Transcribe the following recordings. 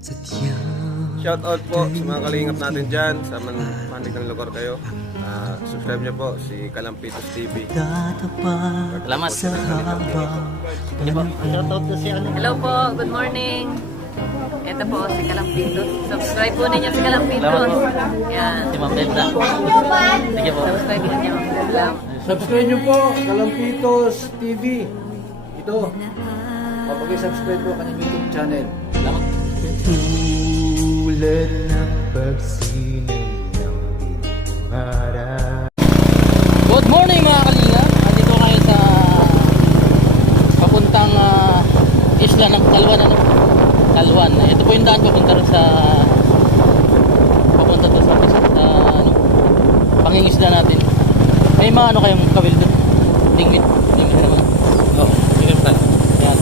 Shout out po sa mga kalingap natin dyan sa manig ng lugar kayo. Subscribe nyo po si Kalampitos TV. Salamat. Hello po, good morning. Ito po si Kalampitos. Subscribe po ninyo si Kalampitos. Yan. Si Ma'am Belda. Sige po. Subscribe ninyo. Subscribe nyo po, Kalampitos TV. Ito, kapag-subscribe po kanyang YouTube channel. Salamat. Tulad ng pagsining ng bintang araw. Good morning mga kalinga. Andito kayo sa papuntang isla ng Kalwan. Kalwan. Ito po yung daan papunta rin sa pangingisda natin. May mga ano kayong kawil doon? Tingmit naman. Oo, tingmit pala. Ayan.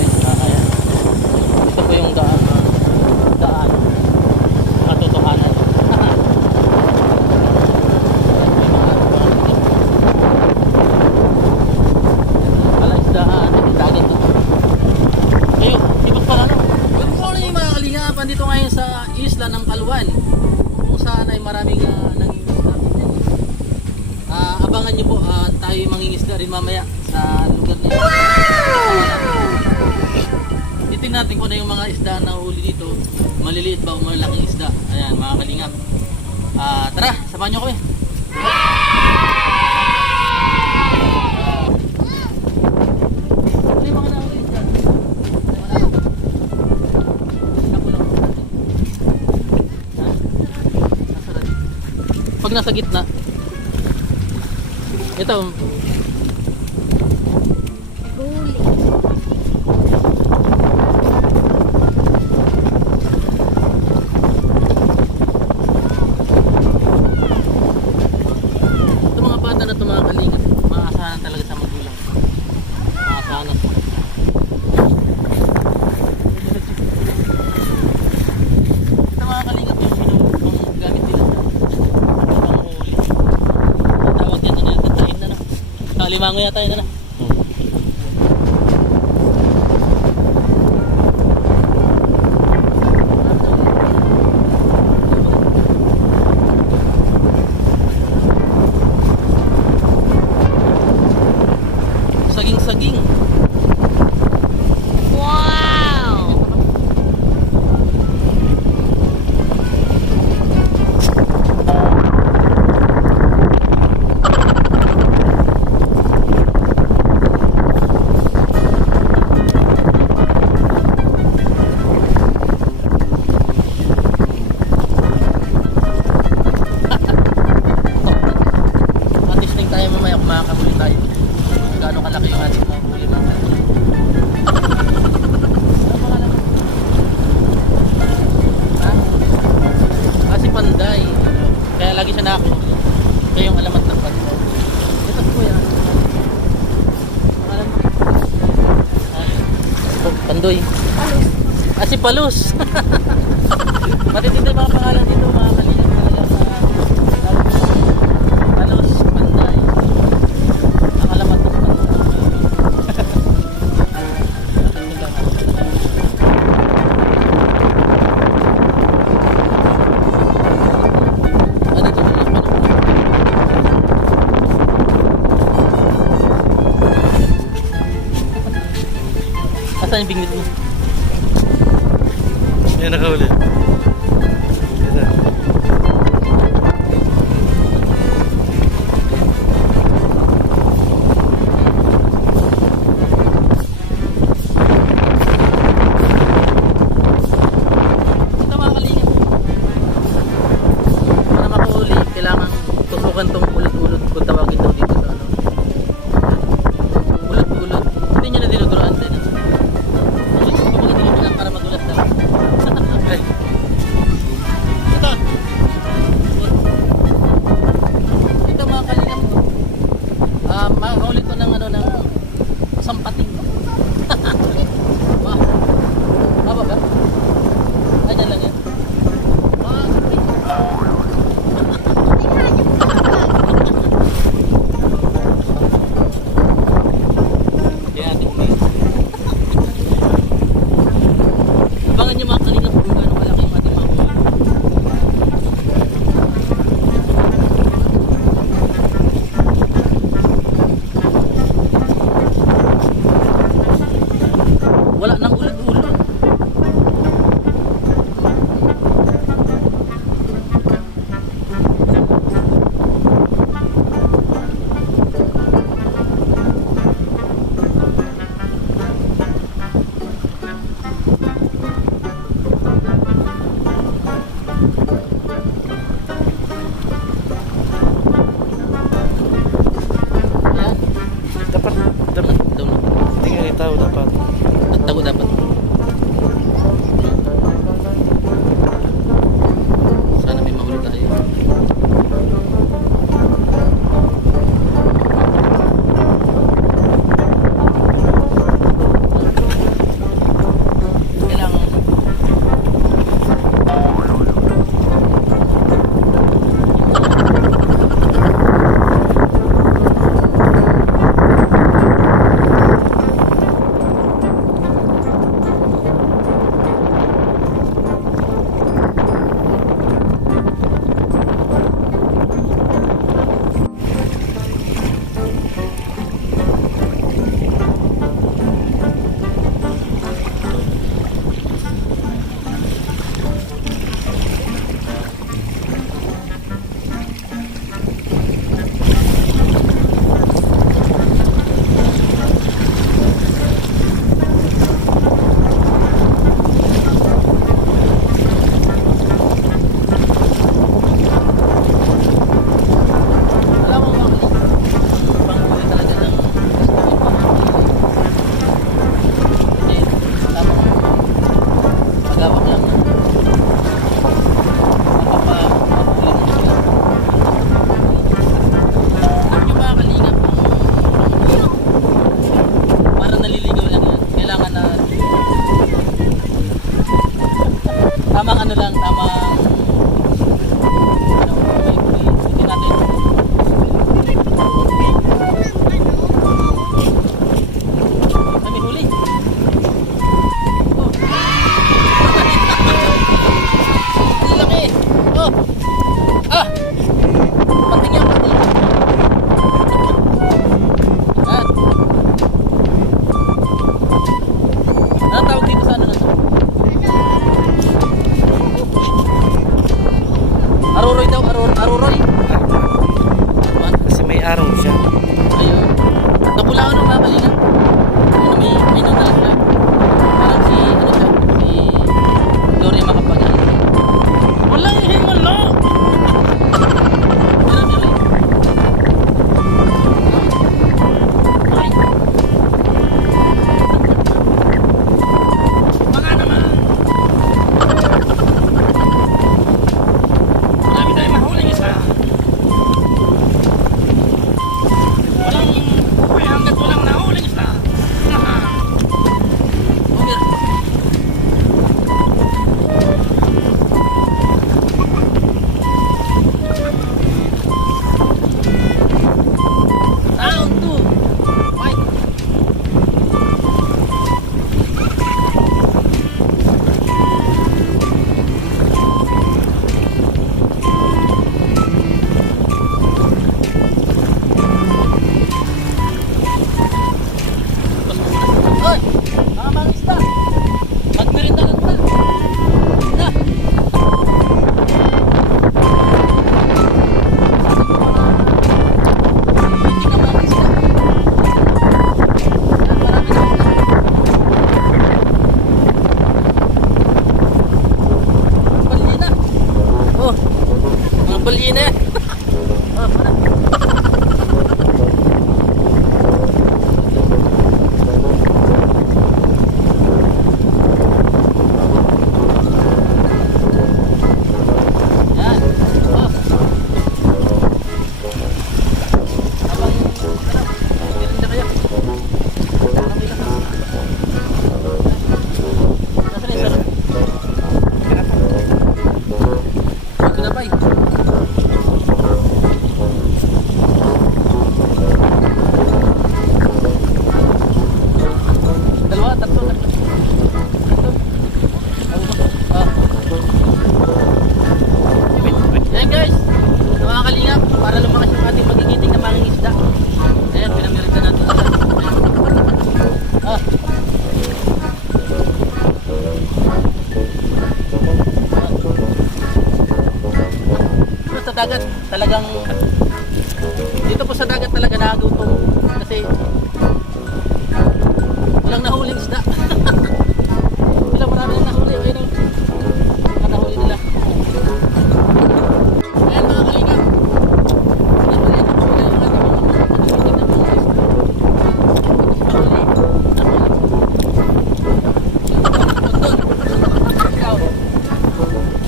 Ito po yung daan. Katotohanan. Alaisdaan, dagat to. Ayun, ibang pala no. Good morning mga kalingap. Andito ngayon sa isla ng Kalwan. Kung saan ay maraming nangingisda. Abangan nyo po, tayo mangingisda rin mamaya sa lugar na yun. Titin natin kung ano yung mga isda na huli dito. Maliliit ba o malaking isda. Ayan mga kalingap. Tara, samahan nyo kami. Ano yung mga nahuli dyan? Pag nasa gitna, ito mga bata na ito mga kalingap, maasahan talaga sa magulang. Maasahan na ito. Ito mga kalingap yung gamit nila sa panghuli. Tawag yan na yata tahin na na. Limango yata yun na na. Saging. Wow! Atisling tayo mamaya kung makakahuli tayo. Gaano kalaki yung ating mga huli mga kalingap. Ano pangalan mo? Ha? Kasi panday. Kaya lagi siya nakahuli. Kaya yung alamat ng panday. Ito po yan. Pangalan mo? Pandoy. Si Palus. Matitindi mga pangalan dito mga kalingap. Palus, panday. Ang alamat ng panday. Dito mo lang. Asan yung bingwit mo? Yan nakahuli. Ito mga kalingap. Para makahuli, kailangan tusukan tong ulot-ulot kung tawagin daw dito sa ano. Ulot-ulot. Hindi nyo na dinuduroan din. Kapag hindi nyo lang para madulas lang. Ay, Wala nang ulod-ulod. Ayan. Dapat, Daw na. tingnan itaw dapat. At tago dapat. Sana may mahuli tayo. Kailangan alam mo mga panghuli talaga ng kasi tamang magawak lang na mapapahuli mo sila. Alam nyo mga kalingap, parang naliligaw lang yan. Kailangan na tamang ano lang, tamang ano, hindi natin kami huli. Oh. Ang laki. Oh. Ah. Patingin mo. Ah. Ano tawag dito sa ano na to? Aruroy daw, aruroy. Kasi may araw siya. Ayun. Nakulangan ng mga kalingap. Ano, may nang talaga. Parang si, ano siya, si Gloria Macapagal. Walang himala! Meron. Ay. Baka naman! Marami tayong mahuling isa. Walang uwi hanggat walang nahuling isa. dagat talagang dito po sa dagat talaga nagutom kasi walang nahuling isda. Wala, marami nang nahuli. Ayun o. Mga nahuli nila. Ayan mga kalingap. Nahuli na po wala yung ating mga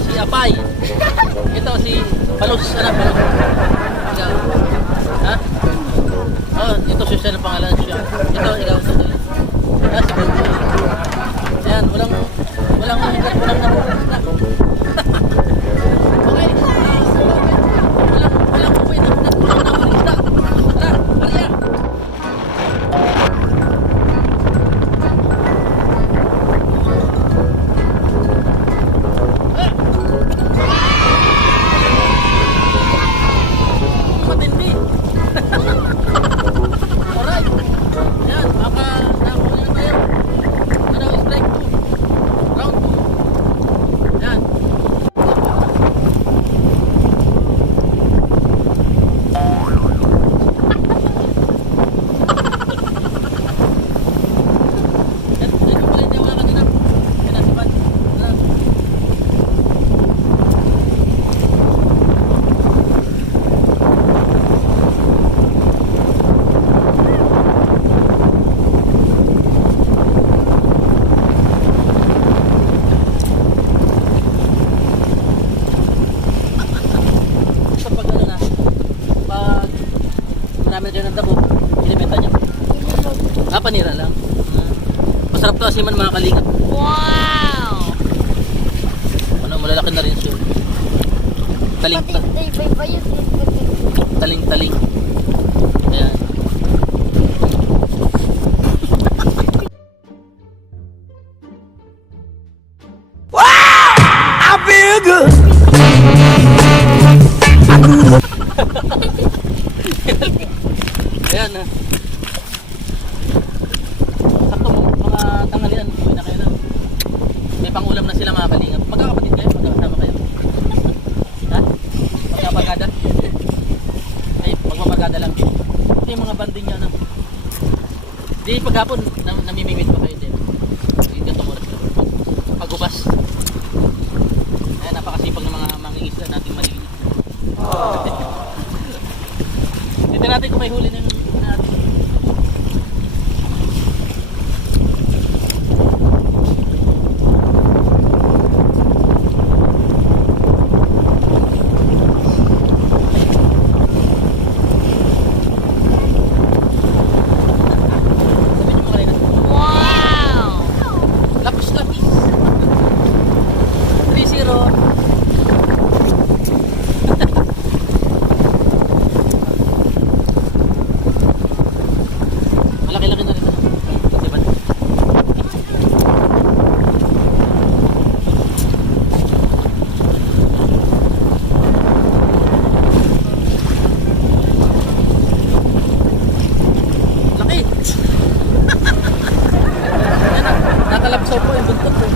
si Apay. Ito si Palos. Anak Palos. Ikaw. Ha? Oh, ito siya ng pangalan siya. Ito, ikaw. Ah, si Bunji. Ayan, walang higat, walang nakukusna. Okay. Walang uwi na nakulisda. Tara, Maria. Matindi. Alright. Yan, baka nahuli na tayo. Ano, strike 2. Round 2. Yan. Yan, yan yung pala yung mga kanina. Yan, nasipan. Yan. Kapag ano na, pag marami na dyan ng dako, binibenta niya. Panira lang. Masarap to asiman mga kalingap. Wow! Ano, malalaki na rin siya. Taling, taling. Ayan. Ayan na. Sakto mga tanghalian, uwi na kayo na. May pangulam na sila mga kalingap. Magkakapatid kayo? Magkakasama kayo? Ha? Magkapagada? Ay, magmamagada lang. Ito yung mga banding niya na. Di paghapon, namimimit pa kayo din. Yung gantong oras lang. Pagubas. Ayan, napakasipag ng mga mangingisda nating maliliit. Dito natin kung may huli na natin. Sabi niyo mga kanina. Wow! Lapis. 3-0. Malaki-laki na rin ano. Diba? Laki! Ayan na, nakalapsaw po yung buntot po.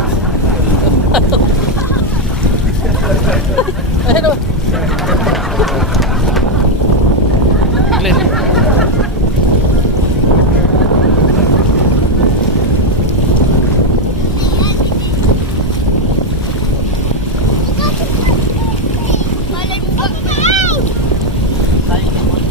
Ayan o. Glenn. Sayang naman.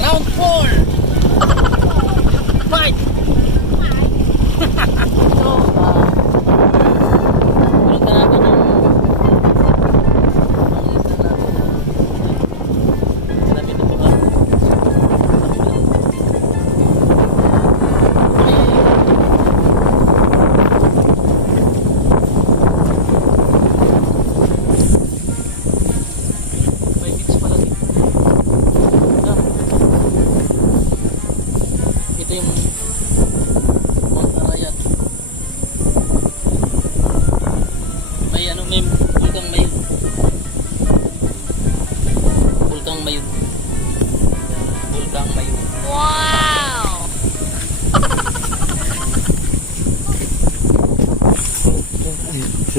Round 4. Fight. So, ulit na natin yung isda natin. Marami dito ba? May bits pala dito. Ito yung Mount Arayat. May vulkan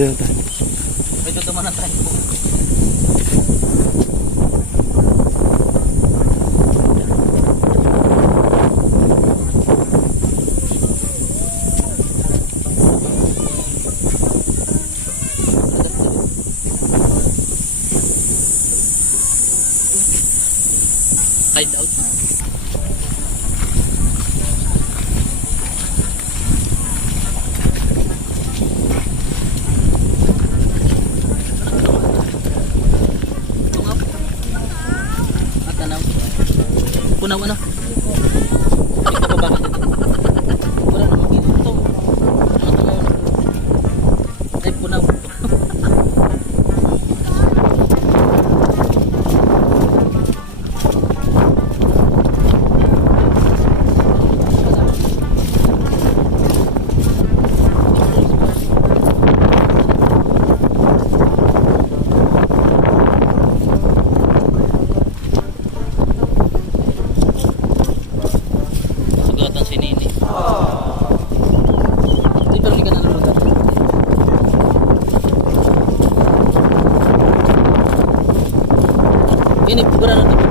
Ayun tayo. May tutuman na tayo. Hide out. Tungaw. At tanaw. Punaw ano? Ay, bababa ka dito. Wala namang gilid. Ito. Ano tungaw na? Ay, punaw. Sugatan si Nini. Di pero hindi ka nalulutan. Ini pura na ito.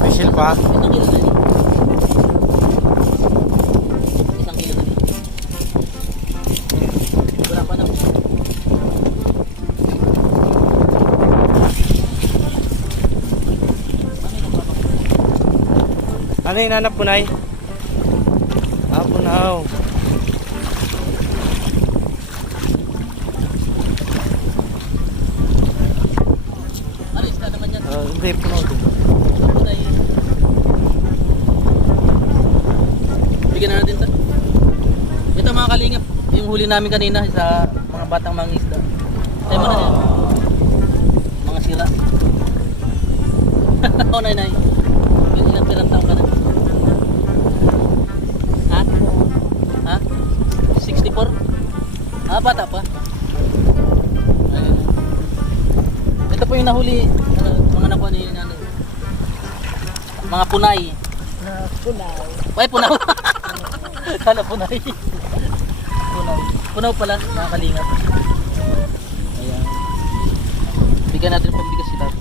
Facial pa. Isang kilo na yun. Isang kilo na yun. Wala pa na. Ano yung nanap po, Nay? Ah, punaw. Ano isda naman yan? Hindi, punaw din. Punay. Bigyan na natin ito. Ito mga kalingap, yung huli namin kanina sa mga batang mangisda. Tayo mo na yan. Mga sira. Oh, nay. Yung ilang pirang taong ka na. Ha? Ha? 64? Ah, bata pa. Ayun. Ito po yung nahuli, mga nakuha ni nanay. Mga punay. Ay, punaw. Kala punay. Punaw. Punaw pala, nakakalingap. Ayan. Bigyan natin ng pambigas si Tati.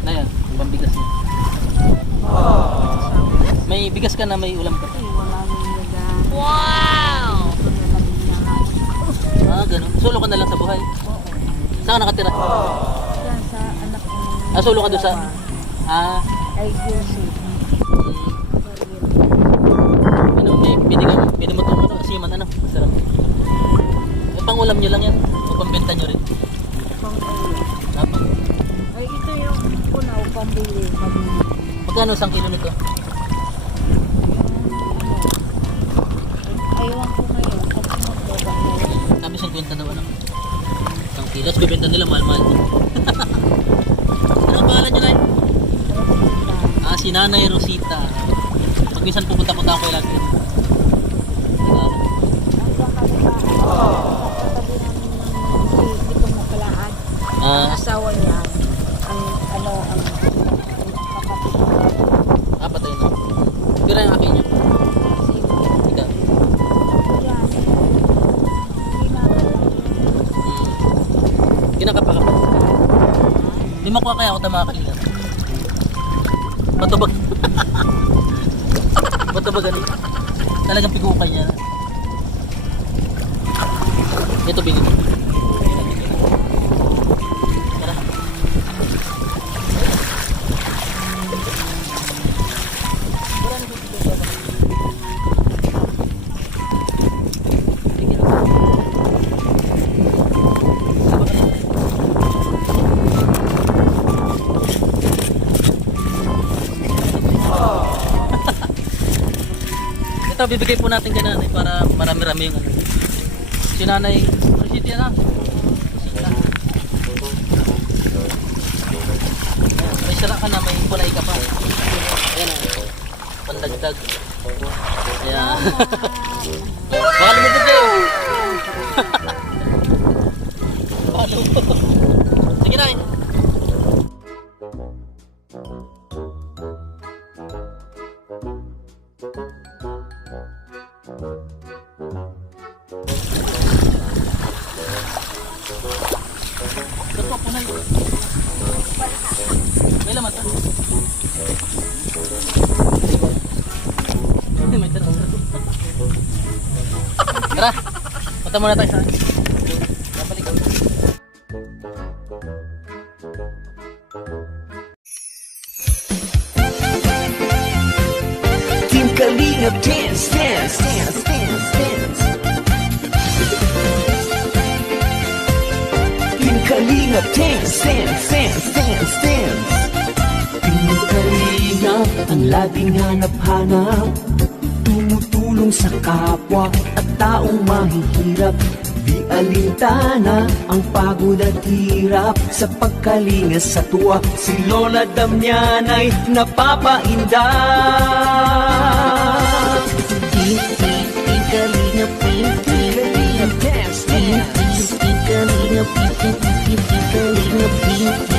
Ayan, yung pambigas niya. May bigas ka na, may ulam ka. Wow! Ah, ganun. Solo ka na lang sa buhay. Saan ka nakatira? Sa anak ko. Ah, solo ka doon sa... Ah, Ay, Joseph. Binigyan mo itong ano, asiman, ano? Masarap. Eh, pang ulam nyo lang yan. O pambenta nyo rin. Ah, Ay, ito yung punaw, pambili. magkano isang kilo nito? Aywan ko ngayon. Pag sumagbaga ngayon. Sabi 50 daw ano. Isang kilo. Tapos bibenta nila mahal-mahal. Ano ang pangalan nyo, Nay? Ah, si Nanay Rosita. Pag minsan pupunta-punta ako kay lagi. Katabi namin ng Pitong Makalaan. Ah, Asawa niya. Ang kakapit. patay na. Pero yung akin niya. Ika. Yan. Kinakapakapat. Di makuha kaya ako tama kalilan. Matubag. Matubag ano. Talagang pigukay niya. Ito bigyan mo. Tara. Ito bibigay po natin kay nanay para marami-rami yung ano. Si nanay, Rosita na. Rosita. May sala ka na, may kulay ka pa. Ayan o. Pandagdag. Ayan. Baka lumipit kayo. Baka lumipit. Sige na Kunal. May laman to. May tanong. Tara, punta muna tayo sa babalik ako. Team Kalingap dance, dance, dance, dance, dance. Team Kalingap dance, dance, dance, dance, dance. Team Kalingap ang laging hanap-hanap, tumutulong sa kapwa at taong mahihirap. Di alintana ang pagod at hirap sa pagkalinga sa tuwa. Si Lola Damian ay napapainda. Kalingap, Kalingap dance, dance. Kalingap, Kalingap,